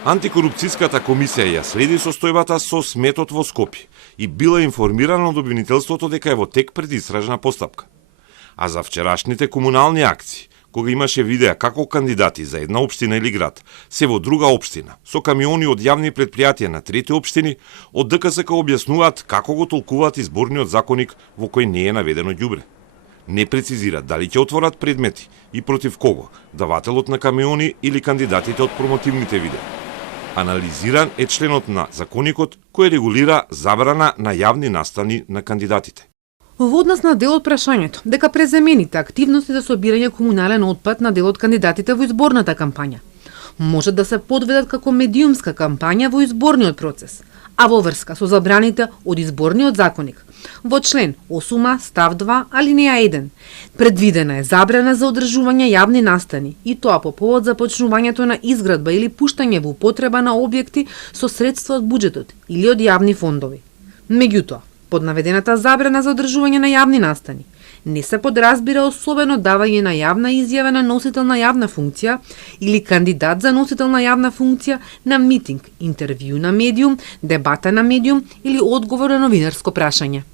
Антикорупцијската комисија ја следи состојбата со сметот во Скопје и била информирана од обвинителството дека е во тек предистражна постапка. А за вчерашните комунални акции, кога имаше видеа како кандидати за една општина или град се во друга општина, со камиони од јавни предпријатија на трети општини, од ДКСК објаснуваат како го толкуваат изборниот законник во кој не е наведено ѓубре. Не прецизираат дали ќе отворат предмети и против кого, давателот на камиони или кандидатите од промотивните видеа. Анализиран е членот на законникот кој регулира забрана на јавни настани на кандидатите. Во однос на дел од прашањето дека преземените активности за собирање комунален отпад на дел од кандидатите во изборната кампања може да се подведат како медиумска кампања во изборниот процес, а во врска со забраните од изборниот законник, во член 8а став 2 алинеја 1 предвидена е забрана за одржување јавни настани и тоа по повод започнувањето на изградба или пуштање во употреба на објекти со средства од буџетот или од јавни фондови. Меѓутоа, под наведената забрана за одржување на јавни настани не се подразбира особено давање на јавна изјава на носител на јавна функција или кандидат за носител на јавна функција на митинг, интервју на медиум, дебата на медиум или одговор на новинарско прашање.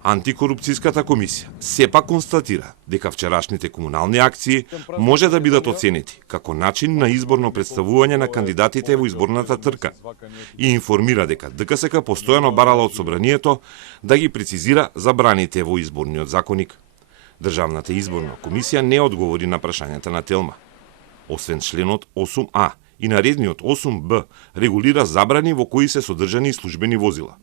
Антикорупцијската комисија сепак констатира дека вчерашните комунални акции може да бидат оценети како начин на изборно представување на кандидатите во изборната трка и информира дека ДКСК постојано барала од собранието да ги прецизира забраните во изборниот законник. Државната изборна комисија не одговори на прашањата на Телма. Освен членот 8а и наредниот 8б регулира забрани во кои се содржани службени возила.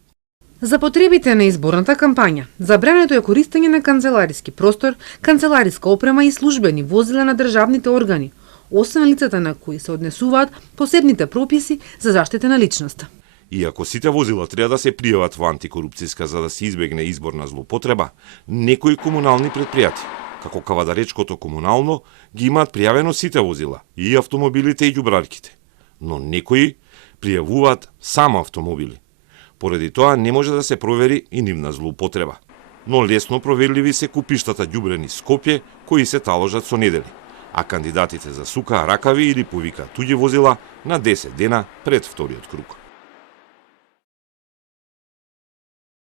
За потребите на изборната кампања, забрането е користење на канцелариски простор, канцелариска опрема и службени возила на државните органи, освен лицата на кои се однесуваат посебните прописи за заштита на личноста. Иако сите возила треба да се пријават во антикорупцијска за да се избегне изборна злоупотреба, некои комунални предпријатија, како Кавадаречкото комунално, ги имаат пријавено сите возила, и автомобилите и ѓубрарките, но некои пријавуваат само автомобили. Поради тоа не може да се провери и нивна злоупотреба. Но лесно проверливи се купиштата ѓубре низ Скопје кои се таложат со недели, а кандидатите засукаа ракави или повикаат туѓи возила на 10 дена пред вториот круг.